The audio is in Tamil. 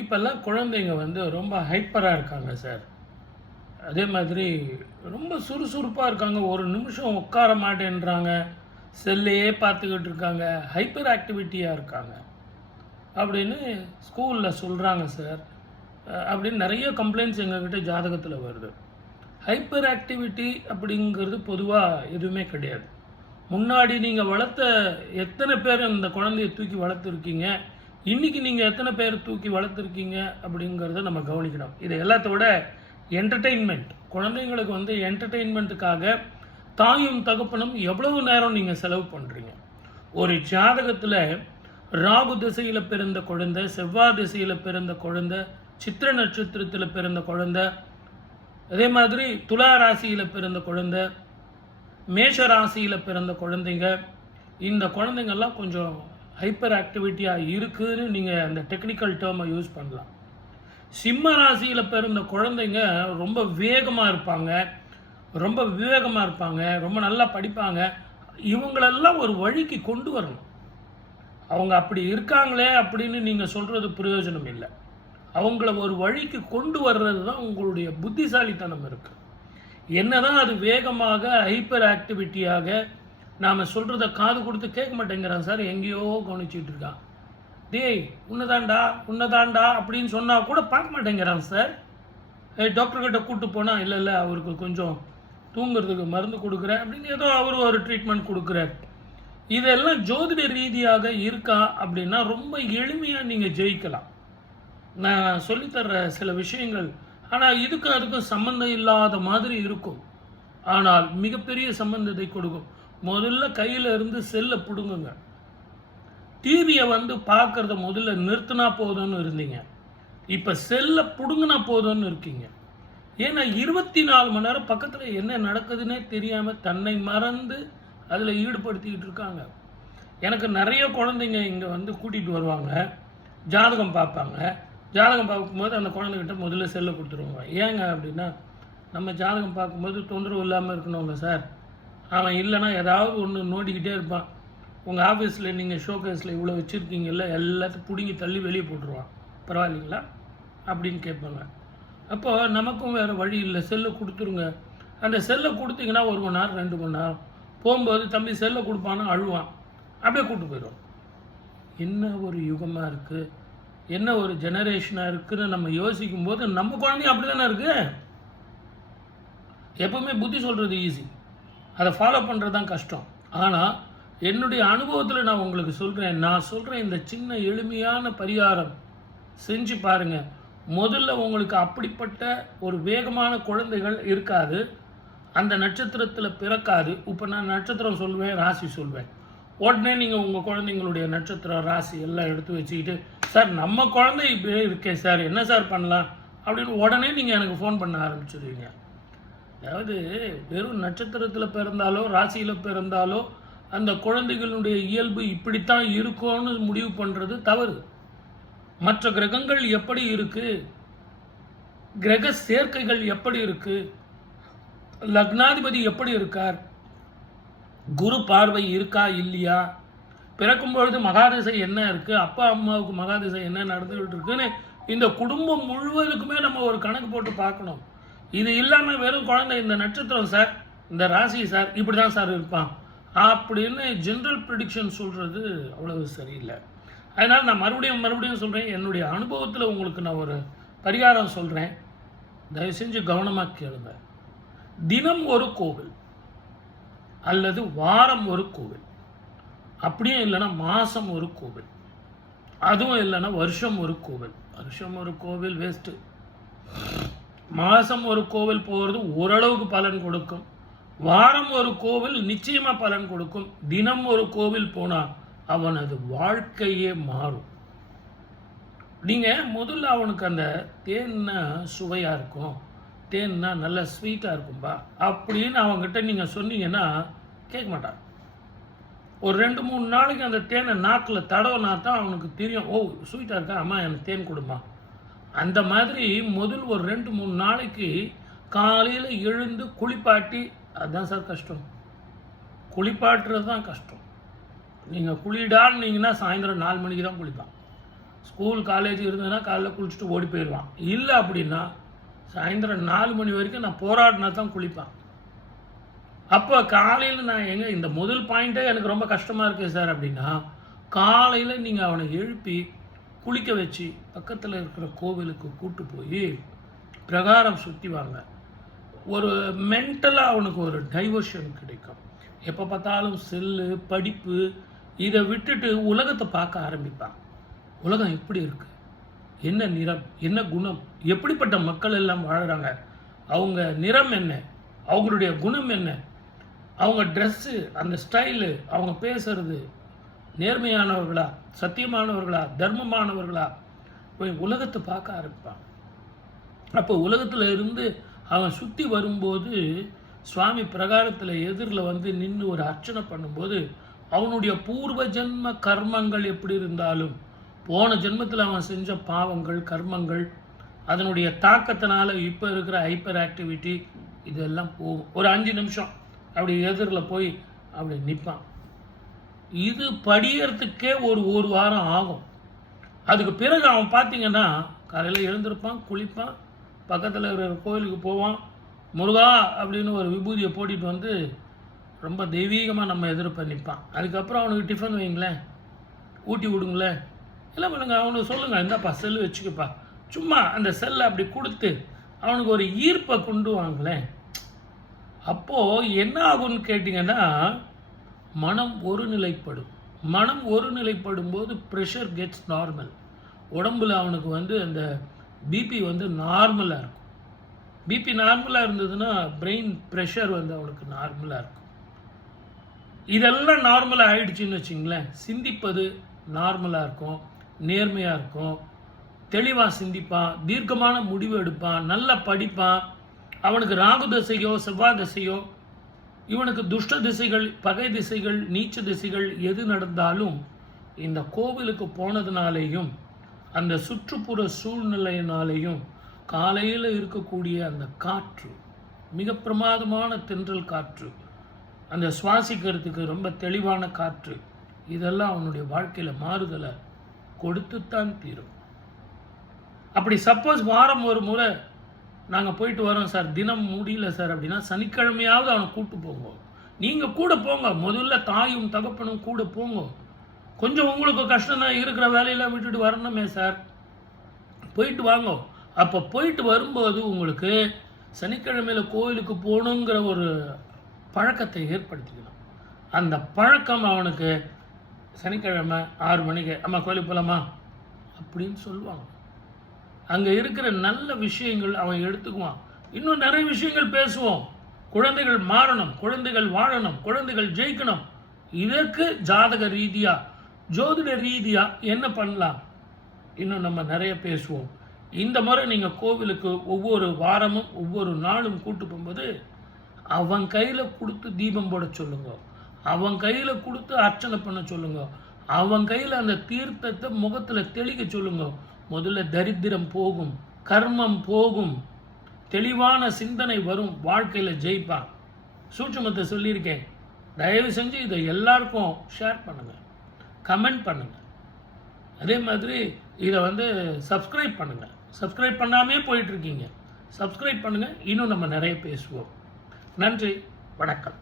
இப்போல்லாம் குழந்தைங்க ரொம்ப ஹைப்பராக இருக்காங்க சார். அதே மாதிரி ரொம்ப சுறுசுறுப்பாக இருக்காங்க. ஒரு நிமிஷம் உட்கார மாட்டேன்றாங்க. செல்லையே பார்த்துக்கிட்டு இருக்காங்க. ஹைப்பர் ஆக்டிவிட்டியாக இருக்காங்க அப்படின்னு ஸ்கூலில் சொல்கிறாங்க சார். அப்படின்னு நிறைய கம்ப்ளைண்ட்ஸ் எங்ககிட்ட ஜாதகத்தில் வருது. ஹைப்பர் ஆக்டிவிட்டி அப்படிங்கிறது பொதுவாக எதுவுமே கிடையாது. முன்னாடி நீங்கள் வளர்த்த எத்தனை பேர் இந்த குழந்தைய தூக்கி வளர்த்துருக்கீங்க, இன்றைக்கி நீங்கள் எத்தனை பேர் தூக்கி வளர்த்துருக்கீங்க அப்படிங்கிறத நம்ம கவனிக்கணும். இது எல்லாத்தோட என்டர்டெயின்மெண்ட், குழந்தைங்களுக்கு என்டர்டெயின்மெண்ட்டுக்காக தாயும் தகப்பனும் எவ்வளவு நேரம் நீங்கள் செலவு பண்ணுறீங்க. ஒரு ஜாதகத்தில் ராகு திசையில் பிறந்த குழந்தை, செவ்வாய் திசையில் பிறந்த குழந்தை, சித்திர நட்சத்திரத்தில் பிறந்த குழந்தை, அதே மாதிரி துலா ராசியில் பிறந்த குழந்தை, மேஷ ராசியில் பிறந்த குழந்தைங்க, இந்த குழந்தைங்கள்லாம் கொஞ்சம் ஹைப்பர் ஆக்டிவிட்டியாக இருக்குதுன்னு நீங்கள் அந்த டெக்னிக்கல் டேர்மை யூஸ் பண்ணலாம். சிம்ம ராசியில் பிறந்த குழந்தைங்க ரொம்ப வேகமாக இருப்பாங்க, ரொம்ப விவேகமாக இருப்பாங்க, ரொம்ப நல்லா படிப்பாங்க. இவங்களெல்லாம் ஒரு வழிக்கு கொண்டு வரணும். அவங்க அப்படி இருக்காங்களே அப்படின்னு நீங்கள் சொல்கிறது பிரயோஜனம் இல்லை. அவங்கள ஒரு வழிக்கு கொண்டு வர்றது தான் உங்களுடைய புத்திசாலித்தனம் இருக்குது. என்னதான் அது வேகமாக ஹைப்பர் ஆக்டிவிட்டியாக நாம் சொல்கிறத காது கொடுத்து கேட்க மாட்டேங்கிறான் சார். எங்கேயோ கவனிச்சிட்டு இருக்கான். டேய் உன்னதாண்டா அப்படின்னு சொன்னால் கூட பார்க்க மாட்டேங்கிறான் சார். டாக்டர்கிட்ட கூப்பிட்டு போனால் இல்லை அவருக்கு கொஞ்சம் தூங்குறதுக்கு மருந்து கொடுக்குறேன் அப்படின்னு ஏதோ அவர் ஒரு ட்ரீட்மெண்ட் கொடுக்குறார். இதெல்லாம் ஜோதிட ரீதியாக இருக்கா அப்படின்னா ரொம்ப எளிமையாக நீங்கள் ஜெயிக்கலாம். நான் சொல்லித்தர்ற சில விஷயங்கள் ஆனால் இதுக்கும் அதுக்கும் சம்மந்தம் இல்லாத மாதிரி இருக்கும், ஆனால் மிகப்பெரிய சம்பந்தத்தை கொடுக்கும். முதல்ல கையில் இருந்து செல்லை பிடுங்குங்க. டிவியை பார்க்கறத முதல்ல நிறுத்தினா போதும்னு இருந்தீங்க, இப்போ செல்லை பிடுங்கினா போதும்னு இருக்கீங்க. ஏன்னா 24 மணி நேரம் பக்கத்தில் என்ன நடக்குதுன்னே தெரியாமல் தன்னை மறந்து அதில் ஈடுபடுத்திக்கிட்டு இருக்காங்க. எனக்கு நிறைய குழந்தைங்க இங்கே கூட்டிகிட்டு வருவாங்க, ஜாதகம் பார்ப்பாங்க. ஜாதகம் பார்க்கும்போது அந்த குழந்தைகிட்ட முதல்ல செல்லை கொடுத்துருவாங்க. ஏங்க அப்படின்னா, நம்ம ஜாதகம் பார்க்கும்போது தொந்தரவு இல்லாமல் இருக்கணுங்க சார். அவன் இல்லைன்னா ஏதாவது ஒன்று நோண்டிக்கிட்டே இருப்பான். உங்கள் ஆஃபீஸில் நீங்கள் ஷோகேஸில் இவ்வளோ வச்சுருக்கீங்கல்ல, எல்லாத்தையும் பிடுங்கி தள்ளி வெளியே போட்டுருவான். பரவாயில்லைங்களா அப்படின்னு கேட்பாங்க. அப்போது நமக்கும் வேறு வழி இல்லை, செல்லை கொடுத்துருங்க. அந்த செல்லை கொடுத்தீங்கன்னா 1 மணி நேரம் 2 மணி நேரம் போகும்போது தம்பி செல்லை கொடுப்பான்னு அழுவான், அப்படியே கூப்பிட்டு போயிடுவோம். என்ன ஒரு யுகமாக இருக்குது, என்ன ஒரு ஜெனரேஷனாக இருக்குதுன்னு நம்ம யோசிக்கும் போது நம்ம குழந்தையும் அப்படி தானே இருக்குது. எப்பவுமே புத்தி சொல்கிறது ஈஸி, அதை ஃபாலோ பண்ணுறது தான் கஷ்டம். ஆனால் என்னுடைய அனுபவத்தில் நான் உங்களுக்கு சொல்கிறேன், நான் சொல்கிறேன் இந்த சின்ன எளிமையான பரிகாரம் செஞ்சு பாருங்கள். முதல்ல உங்களுக்கு அப்படிப்பட்ட ஒரு வேகமான குழந்தைகள் இருக்காது, அந்த நட்சத்திரத்தில் பிறக்காது. இப்போ நான் நட்சத்திரம் சொல்வேன், ராசி சொல்வேன். உடனே நீங்கள் உங்கள் குழந்தைங்களுடைய நட்சத்திரம் ராசி எல்லாம் எடுத்து வச்சுக்கிட்டு, சார் நம்ம குழந்தை இப்படியே இருக்கே சார், என்ன சார் பண்ணலாம் அப்படின்னு உடனே நீங்கள் எனக்கு ஃபோன் பண்ண ஆரம்பிச்சிடுவீங்க. அதாவது வெறும் நட்சத்திரத்தில் பிறந்தாலோ ராசியில் பிறந்தாலோ அந்த குழந்தைகளுடைய இயல்பு இப்படித்தான் இருக்கும்னு முடிவு பண்ணுறது தவறு. மற்ற கிரகங்கள் எப்படி இருக்குது, கிரக சேர்க்கைகள் எப்படி இருக்குது, லக்னாதிபதி எப்படி இருக்கார், குரு பார்வை இருக்கா இல்லையா, பிறக்கும் பொழுது மகாதிசை என்ன இருக்குது, அப்பா அம்மாவுக்கு மகாதிசை என்ன நடந்துகிட்டு இருக்குன்னு இந்த குடும்பம் முழுவதுக்குமே நம்ம ஒரு கணக்கு போட்டு பார்க்கணும். இது இல்லாமல் வெறும் குழந்தை இந்த நட்சத்திரம் சார், இந்த ராசி சார், இப்படி தான் சார் இருப்பான் அப்படின்னு ஜென்ரல் ப்ரிடிக்ஷன் சொல்கிறது அவ்வளவு சரியில்லை. அதனால் நான் மறுபடியும் சொல்கிறேன், என்னுடைய அனுபவத்தில் உங்களுக்கு நான் ஒரு பரிகாரம் சொல்கிறேன், தயவு செஞ்சு கவனமாக கேளுங்க. தினம் ஒரு கோவில் அல்லது வாரம் ஒரு கோவில், அப்படியே இல்லைன்னா மாதம் ஒரு கோவில், அதுவும் இல்லைன்னா வருஷம் ஒரு கோவில். வருஷம் ஒரு கோவில் வேஸ்ட்டு, மாதம் ஒரு கோவில் போகிறது ஓரளவுக்கு பலன் கொடுக்கும், வாரம் ஒரு கோவில் நிச்சயமாக பலன் கொடுக்கும், தினம் ஒரு கோவில் போனால் அவனது வாழ்க்கையே மாறும். நீங்கள் முதல்ல அவனுக்கு அந்த தேன்னா சுவையாக இருக்கும், தேன்னா நல்ல ஸ்வீட்டாக இருக்கும்பா அப்படின்னு அவங்ககிட்ட நீங்கள் சொன்னீங்கன்னா கேட்க மாட்டான். ஒரு 2-3 நாளைக்கு அந்த தேனை நாக்கில் தடவைனா தான் அவனுக்கு தெரியும், ஓ ஸ்வீட்டாக இருக்கா, அம்மா எனக்கு தேன் கொடுமா. அந்த மாதிரி முதல் ஒரு 2-3 நாளைக்கு காலையில் எழுந்து குளிப்பாட்டி, அதுதான் சார் கஷ்டம், குளிப்பாட்டுறது தான் கஷ்டம். நீங்கள் குளிடான்னீங்கன்னா சாயந்தரம் 4 மணிக்கு தான் குளிப்பான். ஸ்கூல் காலேஜ் இருந்ததுன்னா காலைல குளிச்சுட்டு ஓடி போயிடுவான். இல்லை அப்படின்னா சாயந்தரம் 4 மணி வரைக்கும் நான் போராடினா தான் குளிப்பேன். அப்போ காலையில் நான் இந்த முதல் பாயிண்ட்டே எனக்கு ரொம்ப கஷ்டமாக இருக்குது சார் அப்படின்னா, காலையில் நீங்கள் அவனை எழுப்பி குளிக்க வச்சு பக்கத்தில் இருக்கிற கோவிலுக்கு கூட்டு போய் பிரகாரம் சுற்றி வாங்க. ஒரு மென்டலாக அவனுக்கு ஒரு டைவர்ஷன் கிடைக்கும். எப்போ பார்த்தாலும் செல்லு, படிப்பு இதை விட்டுட்டு உலகத்தை பார்க்க ஆரம்பிப்பான். உலகம் எப்படி இருக்குது, என்ன நிறம், என்ன குணம், எப்படிப்பட்ட மக்கள் எல்லாம் வாழ்கிறாங்க, அவங்க நிறம் என்ன, அவங்களுடைய குணம் என்ன, அவங்க ட்ரெஸ்ஸு, அந்த ஸ்டைலு, அவங்க பேசுறது நேர்மையானவர்களா, சத்தியமானவர்களா, தர்மமானவர்களா, போய் உலகத்தை பார்க்க ஆரம்பிப்பான். அப்போ உலகத்தில் இருந்து அவன் சுற்றி வரும்போது சுவாமி பிரகாரத்தில் எதிரில் வந்து நின்று ஒரு அர்ச்சனை பண்ணும்போது அவனுடைய பூர்வ ஜென்ம கர்மங்கள் எப்படி இருந்தாலும், போன ஜென்மத்தில் அவன் செஞ்ச பாவங்கள், கர்மங்கள், அதனுடைய தாக்கத்தினால இப்போ இருக்கிற ஹைப்பர் ஆக்டிவிட்டி இதெல்லாம் போகும். ஒரு 5 நிமிஷம் அப்படி எதிரில் போய் அப்படி நிற்பான். இது படியறதுக்கே ஒரு வாரம் ஆகும். அதுக்கு பிறகு அவன் பார்த்தீங்கன்னா காலையில் எழுந்திருப்பான், குளிப்பான், பக்கத்தில் இருக்கிற கோயிலுக்கு போவான், முருகா அப்படின்னு ஒரு விபூதியை போட்டிட்டு வந்து ரொம்ப தெய்வீகமாக நம்ம எதிர்ப்ப நிற்பான். அதுக்கப்புறம் அவனுக்கு டிஃபன் வைங்களேன், ஊட்டி விடுங்களேன், இல்லை பண்ணுங்க, அவனுக்கு சொல்லுங்கள், இந்தாப்பா செல்லு வச்சுக்கப்பா, சும்மா அந்த செல்லை அப்படி கொடுத்து அவனுக்கு ஒரு ஈர்ப்பை கொண்டு வாங்களேன். அப்போது என்ன ஆகும்னு கேட்டிங்கன்னா, மனம் ஒருநிலைப்படும். மனம் ஒருநிலைப்படும் போது ப்ரெஷர் கெட்ஸ் நார்மல். உடம்புல அவனுக்கு வந்து அந்த பிபி வந்து நார்மலாக இருக்கும். பிபி நார்மலாக இருந்ததுன்னா பிரெயின் ப்ரெஷர் வந்து அவனுக்கு நார்மலாக இருக்கும். இதெல்லாம் நார்மலாக ஆகிடுச்சின்னு வச்சிங்களேன், சிந்திப்பது நார்மலாக இருக்கும், நேர்மையாக இருக்கும், தெளிவாக சிந்திப்பான், தீர்க்கமான முடிவு எடுப்பான், நல்லா படிப்பான். அவனுக்கு ராகு திசையோ செவ்வாய் திசையோ, இவனுக்கு துஷ்ட திசைகள், பகை திசைகள், நீச்ச திசைகள் எது நடந்தாலும் இந்த கோவிலுக்கு போனதுனாலேயும் அந்த சுற்றுப்புற சூழ்நிலையினாலேயும் காலையில் இருக்கக்கூடிய அந்த காற்று, மிக பிரமாதமான தென்றல் காற்று, அந்த சுவாசிக்கிறதுக்கு ரொம்ப தெளிவான காற்று, இதெல்லாம் அவனுடைய வாழ்க்கையில் மாறுதலை கொடுத்துத்தான் தீரும். அப்படி சப்போஸ் வாரம் ஒரு முறை நாங்கள் போயிட்டு வரோம் சார், தினம் முடியல சார் அப்படின்னா சனிக்கிழமையாவது அவனை கூப்பிட்டு போங்க. நீங்கள் கூட போங்க, முதல்ல தாயும் தகப்பனும் கூட போங்க. கொஞ்சம் உங்களுக்கு கஷ்டம் தான், இருக்கிற வேலையெல்லாம் விட்டுட்டு வரணுமே சார், போயிட்டு வாங்க. அப்போ போயிட்டு வரும்போது உங்களுக்கு சனிக்கிழமையில் கோயிலுக்கு போகணுங்கிற ஒரு பழக்கத்தை ஏற்படுத்திக்கணும். அந்த பழக்கம் அவனுக்கு சனிக்கிழமை 6 மணிக்கு அம்மா கோயிலுக்கு போகலாமா அப்படின்னு சொல்லுவாங்க. அங்கே இருக்கிற நல்ல விஷயங்கள் அவன் எடுத்துக்குவான். இன்னும் நிறைய விஷயங்கள் பேசுவோம். குழந்தைகள் மாறணும், குழந்தைகள் வாழணும், குழந்தைகள் ஜெயிக்கணும். இதற்கு ஜாதக ரீதியாக, ஜோதிட ரீதியாக என்ன பண்ணலாம் இன்னும் நம்ம நிறைய பேசுவோம். இந்த முறை நீங்கள் கோவிலுக்கு ஒவ்வொரு வாரமும் ஒவ்வொரு நாளும் கூட்டு போகும்போது அவன் கையில் கொடுத்து தீபம் போட சொல்லுங்க, அவன் கையில் கொடுத்து அர்ச்சனை பண்ண சொல்லுங்க, அவன் கையில் அந்த தீர்த்தத்தை முகத்தில் தெளிக்க சொல்லுங்க. முதல்ல தரித்திரம் போகும், கர்மம் போகும், தெளிவான சிந்தனை வரும், வாழ்க்கையில் ஜெயிப்பான். சூட்சுமத்தை சொல்லியிருக்கேன். தயவு செஞ்சு இதை எல்லாருக்கும் ஷேர் பண்ணுங்கள், கமெண்ட் பண்ணுங்கள். அதே மாதிரி இதை வந்து சப்ஸ்கிரைப் பண்ணுங்கள். சப்ஸ்கிரைப் பண்ணாமே போயிட்டுருக்கீங்க, சப்ஸ்கிரைப் பண்ணுங்கள். இன்னும் நம்ம நிறைய பேசுவோம். நன்றி, வணக்கம்.